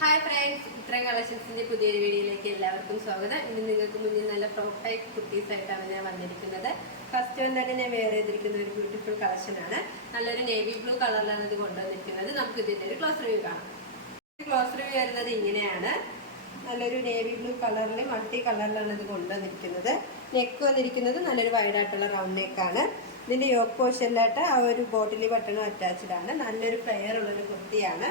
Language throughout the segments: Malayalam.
ഹായ് ഫ്രണ്ട്സ് ഇത്രയും കളക്ഷൻസിന്റെ പുതിയൊരു വീഡിയോയിലേക്ക് എല്ലാവർക്കും സ്വാഗതം. ഇന്ന് നിങ്ങൾക്ക് മുന്നിൽ നല്ല ഫ്രോക്ക് ടൈപ്പ് കുർത്തീസ് ആയിട്ടാണ് ഞാൻ വന്നിരിക്കുന്നത്. ഫസ്റ്റ് വൺ തന്നെ ഞാൻ വേറെ ചെയ്തിരിക്കുന്ന ഒരു ബ്യൂട്ടിഫുൾ കളക്ഷനാണ് നല്ലൊരു നേവി ബ്ലൂ കളറിലാണ് ഇത് കൊണ്ടുവന്നിരിക്കുന്നത്. നമുക്ക് ഇതിന്റെ ഒരു ക്ലോസ് റിവ്യൂ കാണാം. ക്ലോസ് റിവ്യൂ വരുന്നത് ഇങ്ങനെയാണ്. നല്ലൊരു നേവി ബ്ലൂ കളറിൽ മൾട്ടി കളറിലാണ് ഇത് കൊണ്ടുവന്നിരിക്കുന്നത്. നെക്ക് വന്നിരിക്കുന്നത് നല്ലൊരു വൈഡ് ആയിട്ടുള്ള റൗണ്ട് നെക്കാണ് ഇതിന്റെ യോക്ക് പോഷനിലായിട്ട് ആ ഒരു ബോട്ടിലി ബട്ടണും അറ്റാച്ച്ഡ് ആണ്. നല്ലൊരു ഫ്ലെയർ ഉള്ളൊരു കുർത്തിയാണ്.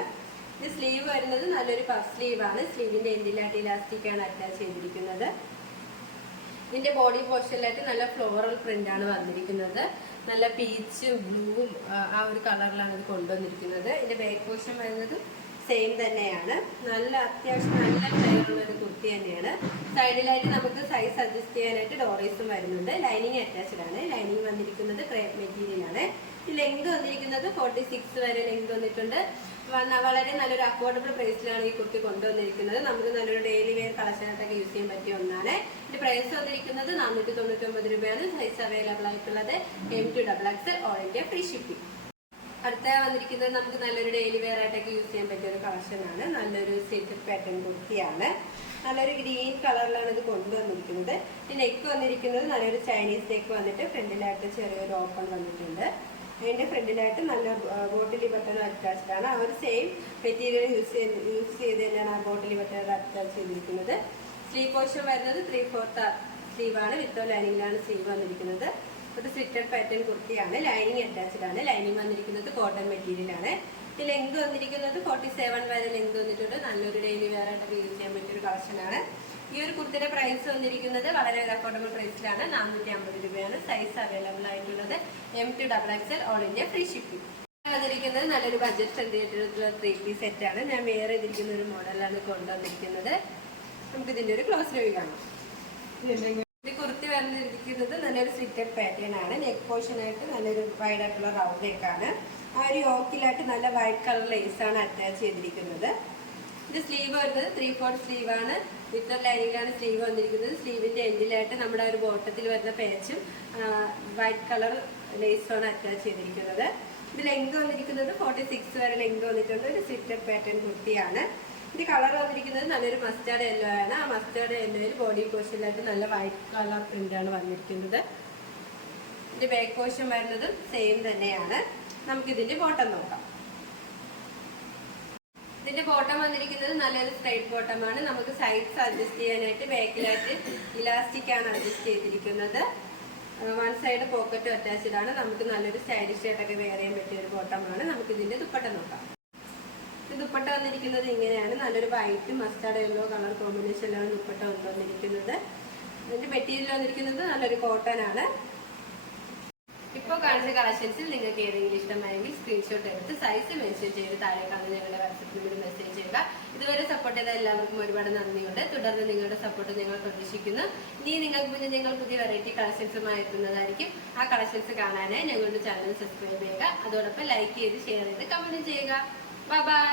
ഇത് സ്ലീവ് വരുന്നത് നല്ലൊരു പഫ് സ്ലീവ് ആണ്. സ്ലീവിന്റെ എന്തിലായിട്ട് ഇലാസ്റ്റിക് ആണ് അറ്റാച്ച് ചെയ്തിരിക്കുന്നത്. ഇതിന്റെ ബോഡി പോർഷനിലായിട്ട് നല്ല ഫ്ലോറൽ പ്രിന്റ് ആണ് വന്നിരിക്കുന്നത്. നല്ല പീച്ചും ബ്ലൂവും ആ ഒരു കളറിലാണ് ഇത് കൊണ്ടുവന്നിരിക്കുന്നത്. ഇതിന്റെ ബാക്ക് പോർഷൻ വരുന്നത് സെയിം തന്നെയാണ്. നല്ല അത്യാവശ്യം നല്ല ഫ്ലെയർ ഒരു കുർത്തി തന്നെയാണ്. സൈഡിലായിട്ട് നമുക്ക് സൈസ് അഡ്ജസ്റ്റ് ചെയ്യാനായിട്ട് ഡോറീസും വരുന്നുണ്ട്. ലൈനിങ് അറ്റാച്ച്ഡ് ആണ്. ലൈനിങ് വന്നിരിക്കുന്നത് ക്രേപ്പ് മെറ്റീരിയൽ ആണ്. ലെങ്ത് വന്നിരിക്കുന്നത് ഫോർട്ടി സിക്സ് വരെ ലെങ്ത് വന്നിട്ടുണ്ട്. വന്ന- വളരെ നല്ലൊരു അഫോർഡബിൾ പ്രൈസിലാണ് ഈ കുർത്തി കൊണ്ടുവന്നിരിക്കുന്നത്. നമുക്ക് നല്ലൊരു ഡെയിലി വെയർ കളക്ഷനായിട്ടൊക്കെ യൂസ് ചെയ്യാൻ പറ്റിയ ഒന്നാണ്. ഇതിന്റെ പ്രൈസ് വന്നിരിക്കുന്നത് നാനൂറ്റി തൊണ്ണൂറ്റി ഒമ്പത് രൂപയാണ്. സൈസ് അവൈലബിൾ ആയിട്ടുള്ളത് M to double X all India free shipping അടുത്ത വന്നിരിക്കുന്നത് നമുക്ക് നല്ലൊരു ഡെയിലി വെയർ ആയിട്ടൊക്കെ യൂസ് ചെയ്യാൻ പറ്റിയ ഒരു കളക്ഷനാണ് നല്ലൊരു സിൽക്ക് പാറ്റേൺ കുർത്തിയാണ്. നല്ലൊരു ഗ്രീൻ കളറിലാണ് ഇത് കൊണ്ടുവന്നിരിക്കുന്നത്. നെക്ക് വന്നിരിക്കുന്നത് നല്ലൊരു ചൈനീസ് നെക്ക് വന്നിട്ട് ഫ്രണ്ടിലായിട്ട് ചെറിയൊരു ഓപ്പൺ വന്നിട്ടുണ്ട്. അതിന്റെ ഫ്രണ്ടിലായിട്ട് നല്ല ബോട്ടിലി ബട്ടൺ അറ്റാച്ച്ഡ് ആണ്. ആ ഒരു സെയിം മെറ്റീരിയൽ യൂസ് ചെയ്ത് യൂസ് ചെയ്ത് തന്നെയാണ് ആ ബോട്ടിലി ബട്ടൺ അറ്റാച്ച് ചെയ്തിരിക്കുന്നത്. സ്ലീവ് പോർഷൻ വരുന്നത് ത്രീ ഫോർത്ത് സ്ലീവ് ആണ്. വിത്തോ ലൈനിങ്ങിലാണ് സ്ലീവ് വന്നിരിക്കുന്നത്. ഒരു സ്ലിറ്റഡ് പാറ്റേൺ കുർത്തിയാണ്. ലൈനിങ് അറ്റാച്ച്ഡ് ആണ്. ലൈനിങ് വന്നിരിക്കുന്നത് കോട്ടൺ മെറ്റീരിയൽ ആണ്. ലെങ്ത് വന്നിരിക്കുന്നത് ഫോർട്ടി സെവൻ വരെ ലെങ്ത് വന്നിട്ടുണ്ട്. നല്ലൊരു ഡെയിലി വെയർ ആയിട്ട് യൂസ് ചെയ്യാൻ പറ്റിയൊരു കളക്ഷൻ ആണ്. ഈ ഒരു കുർത്തിയുടെ പ്രൈസ് വന്നിരിക്കുന്നത് വളരെ അഫോർഡബിൾ പ്രൈസിലാണ് നാനൂറ്റി അമ്പത് രൂപയാണ്. സൈസ് അവൈലബിൾ ആയിട്ടുള്ളത്. M to double XL all India free shipping വന്നിരിക്കുന്നത് നല്ലൊരു ബഡ്ജറ്റ് ഫ്രണ്ട്ലി ആയിട്ടുള്ള ത്രീ സെറ്റ് ആണ്. ഞാൻ വേറെ ഇതിരിക്കുന്ന ഒരു മോഡലാണ് കൊണ്ടുവന്നിരിക്കുന്നത്. നമുക്ക് ഇതിന്റെ ഒരു ക്ലോസ് റിവ്യൂ കാണാം. കുർത്തി വന്നിരിക്കുന്നത് നല്ലൊരു സ്ലിറ്റഡ് പാറ്റേൺ ആണ്. നെക്ക് പോർഷൻ ആയിട്ട് നല്ലൊരു വൈഡ് ആയിട്ടുള്ള റൗണ്ട് ആണ്. ആ ഒരു യോക്കിലായിട്ട് നല്ല വൈറ്റ് കളർ ലേസ് ആണ് അറ്റാച്ച് ചെയ്തിരിക്കുന്നത്. ഇത് സ്ലീവ് വരുന്നത് ത്രീ ഫോർത്ത് സ്ലീവ് ആണ്. വിത്തർ ലൈനിങ്ങിലാണ് സ്ലീവ് വന്നിരിക്കുന്നത്. സ്ലീവിന്റെ എൻഡിലായിട്ട് നമ്മുടെ ഒരു ബോട്ടത്തിൽ വരുന്ന പേച്ചും വൈറ്റ് കളർ ലേസാണ് അറ്റാച്ച് ചെയ്തിരിക്കുന്നത്. ഇത് ലെങ്ത് വന്നിരിക്കുന്നത് ഫോർട്ടി സിക്സ് വരെ ലെങ്ത് വന്നിട്ടുണ്ട്. ഒരു സ്ലിറ്റഡ് പാറ്റേൺ കുർത്തിയാണ് ഇത് കളർ വന്നിരിക്കുന്നത് നല്ലൊരു മസ്റ്റാർഡ് യെല്ലോ ആണ്. ആ മസ്റ്റാർഡ് യെല്ലോയിൽ ബോഡി പോർഷനിലായിട്ട് നല്ല വൈറ്റ് കളർ പ്രിന്റ് ആണ് വന്നിരിക്കുന്നത്. ഇതിന്റെ ബാക്ക് പോർഷൻ വരുന്നത് സെയിം തന്നെയാണ്. നമുക്കിതിന്റെ ബോട്ടം നോക്കാം. ഇതിന്റെ ബോട്ടം വന്നിരിക്കുന്നത് നല്ലൊരു സ്ട്രൈറ്റ് ബോട്ടം ആണ്. നമുക്ക് സൈഡ്സ് അഡ്ജസ്റ്റ് ചെയ്യാനായിട്ട് ബാക്കിലായിട്ട് ഇലാസ്റ്റിക് ആണ് അഡ്ജസ്റ്റ് ചെയ്തിരിക്കുന്നത്. വൺ സൈഡ് പോക്കറ്റും അറ്റാച്ച്ഡ് ആണ്. നമുക്ക് നല്ലൊരു സ്റ്റൈലിഷ് ആയിട്ടൊക്കെ വെയർ ചെയ്യാൻ പറ്റിയ ഒരു ബോട്ടമാണ് നമുക്ക് ഇതിന്റെ ദുപ്പട്ട നോക്കാം. ദുപ്പട്ട വന്നിരിക്കുന്നത് ഇങ്ങനെയാണ്. നല്ലൊരു വൈറ്റ് മസ്റ്റാർഡ് യെല്ലോ കളർ കോമ്പിനേഷനിലാണ് ദുപ്പട്ട വന്നിരിക്കുന്നത്. ഇതിന്റെ മെറ്റീരിയൽ വന്നിരിക്കുന്നത് നല്ലൊരു കോട്ടൺ ആണ്. ഇപ്പോൾ കാണിച്ച കളക്ഷൻസിൽ നിങ്ങൾക്ക് ഏതെങ്കിലും ഇഷ്ടമായെങ്കിൽ സ്ക്രീൻഷോട്ട് എടുത്ത് സൈസ് മെൻഷൻ ചെയ്ത് താഴെ കാണുന്ന ഞങ്ങളുടെ വാട്സപ്പിൽ ഒരു മെസ്സേജ് ചെയ്യുക. ഇതുവരെ സപ്പോർട്ട് ചെയ്ത എല്ലാവർക്കും ഒരുപാട് നന്ദിയുണ്ട്. തുടർന്ന് നിങ്ങളുടെ സപ്പോർട്ട് ഞങ്ങൾ പ്രതീക്ഷിക്കുന്നു. ഇനി നിങ്ങൾക്ക് മുന്നിൽ ഞങ്ങൾ പുതിയ വെറൈറ്റി കളക്ഷൻസുമായി എത്തുന്നതായിരിക്കും. ആ കളക്ഷൻസ് കാണാനായി ഞങ്ങളുടെ ചാനൽ സബ്സ്ക്രൈബ് ചെയ്യുക. അതോടൊപ്പം ലൈക്ക് ചെയ്ത് ഷെയർ ചെയ്ത് കമന്റ് ചെയ്യുക. ബൈ